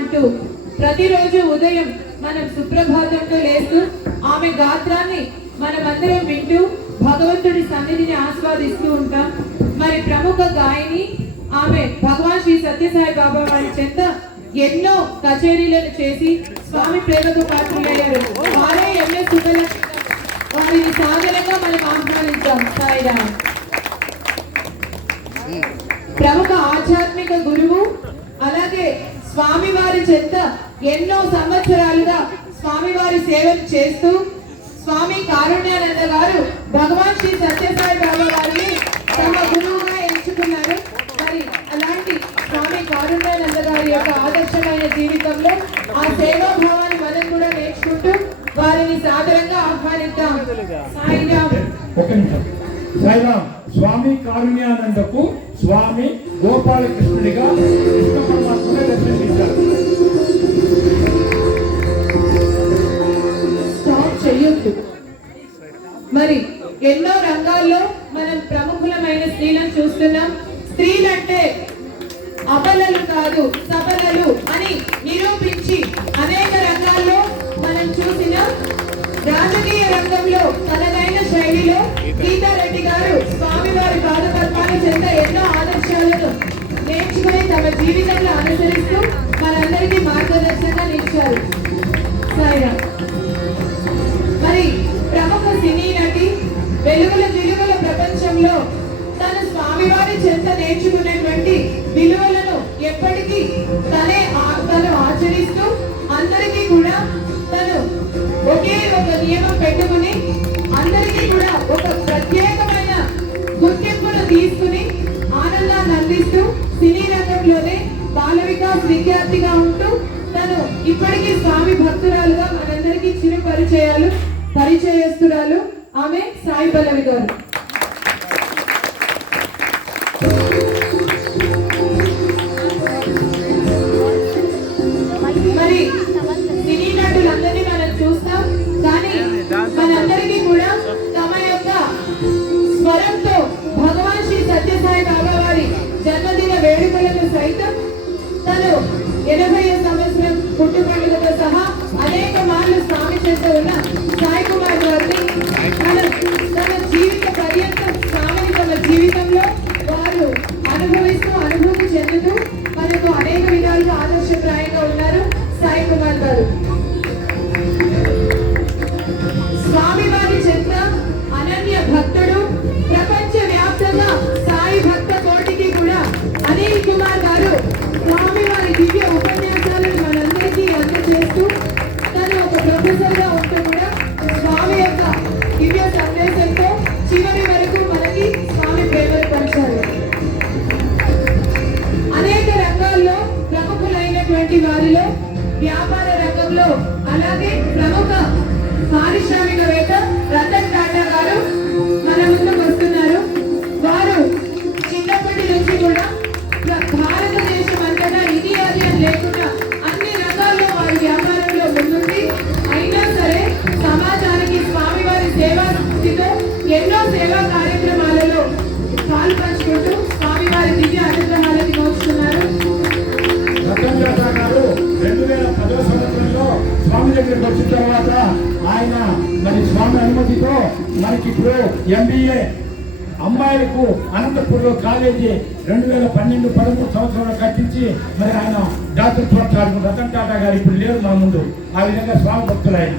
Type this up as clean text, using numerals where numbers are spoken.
అంటూ ప్రతిరోజు ఉదయం మనం సుప్రభాతంతో లేస్తూ ఆమె గాత్రాన్ని మనమందరం వింటూ భగవంతుడి సన్నిధిని ఆస్వాదిస్తూ ఉంటాం. మరి ప్రముఖ గాయని ఆమె భగవాన్ శ్రీ సత్యసాయి బాబా వారి చెంత ఎన్నో కచేరీలను చేసి స్వామి ప్రేమకు పాత్రులయ్యారు. వారే ఎన్నో శుభలక్షణం, వారిని సాధనగా మనం ఆహ్వానించాం. సాయిరామ్. ప్రముఖ ఆధ్యాత్మిక గురువు, అలాగే స్వామివారి చెంత ఎన్నో సంవత్సరాలుగా స్వామివారి సేవలు చేస్తూ స్వామి కారుణ్యానంద గారు భగవాన్ శ్రీ సత్యసాయి బాబా వారిని తమ గురువుగా ఎంచుకున్నారు. మరి అలాంటి స్వామి కారుణ్యానంద గారి యొక్క ఆదర్శమైన జీవితంలో ఆ సేవాభావాన్ని మనం కూడా నేర్చుకుంటూ వారిని సాదరంగా ఆహ్వానిద్దాం. సాయిరామ్. సాయిరామ్. స్వామి కారుణ్యానందకు స్వామి గోపాలకృష్ణుడిగా కృష్ణ పరమాత్మగా దర్శనమిచ్చారు. మరి ఎన్నో రంగాల్లో మనం ప్రముఖులమైన స్త్రీలను చూస్తున్నాం. స్త్రీలంటే అబలలు కాదు సబలలు అని నిరూపించి అనేక రంగాల్లో మనం చూసిన రాజకీయ రంగంలో తనదైన శైలిలో గీతారెడ్డి గారు స్వామివారి పాదపద్మాల చెంత ఎన్నో ఆదర్శాలను నేర్చుకుని తమ జీవితంలో అనుసరిస్తూ మనందరికీ మార్గదర్శకంగా నిలిచారు. సాయిరామ్. మరి ప్రముఖ సినీ నటి వెలుగుల విలువల ప్రపంచంలో తను స్వామివారి చెంత నేర్చుకునేటువంటి విలువలను ఎప్పటికీ తను ఆచరిస్తూ అందరికీ కూడా తను ఒకే ఒక నియమం పెట్టుకుని అందరికీ కూడా ఒక ప్రత్యేకమైన గుర్తింపును తీసుకుని ఆనందాన్ని అందిస్తూ సినీ రంగంలోనే బాల వికాస్ విద్యార్థిగా ఉంటూ తను ఇప్పటికీ స్వామి భక్తురాలుగా మనందరికీ చిరు పరిచయస్తురాలు ఆమె సాయి పల్లవి గారు. మరి సినీ నటులందరినీ మనం చూస్తాం, కానీ మనందరికీ కూడా తమ యొక్క స్వరంతో భగవాన్ శ్రీ సత్యసాయి బాబా వారి జన్మదిన వేడుకలను సైతం తను 80వ సంవత్సరం పుట్టు పండుగతో సహా అనేక మార్లు స్వామి చేస్తూ ఉన్న సాయి కుమార్ గారిని తన జీవిత పర్యంతం స్వామిని తమ జీవితంలో వారు అనుభవిస్తూ అనుభూతి చెందుతూ మనకు అనేక విధాలుగా ఆదర్శప్రాయంగా ఉన్నారు. సాయి కుమార్ గారు స్వామివారి చెంత అనన్య భక్తుడు. ప్రపంచ వ్యాప్తంగా సాయి భక్త కోటికి కూడా అనిల్ కుమార్ గారు స్వామివారి దివ్య ఉపన్యాసాలను మనందరికీ అందజేస్తూ తను ఒక ప్రొఫెసర్ గా ఉంటూ కూడా స్వామి యొక్క దివ్య సందేశంతో చివరి వరకు మనకి స్వామి ప్రేమను పంచారు. అనేక రంగాల్లో ప్రముఖులైనటువంటి వారిలో వ్యాపార రంగంలో అలాగే ప్రముఖ పారిశ్రామికవేత్త రతన్ టాటా గారు మన ముందుకు వస్తున్నారు. వారు చిన్నప్పటి నుంచి కూడా భారతదేశం అంతటా ఇది అది అని లేకుండా అన్ని రంగాల్లో వారి వ్యాపారంలో ముందుండి అయినా సరే సమాజానికి స్వామివారి సేవా స్థితితో ఎన్నో సేవా కార్యక్రమాలలో పాల్పంచుకుంటూ స్వామివారి దివ్య అనుగ్రహాలను మోస్తున్నారు. రతన్ టాటా గారు 2010వ సంవత్సరంలో స్వామి దగ్గరికి వచ్చిన తర్వాత ఆయన మరి స్వామి అనుమతితో మనకి ఇప్పుడు MBA అమ్మాయిలకు అనంతపూర్లో కాలేజీ 2012-13 సంవత్సరంలో కట్టించి మరి ఆయన డాక్టర్ ప్రోత్సాహం రతన్ టాటా గారు ఇప్పుడు లేరు మా ముందు. ఆ విధంగా స్వామి భక్తులు ఆయన.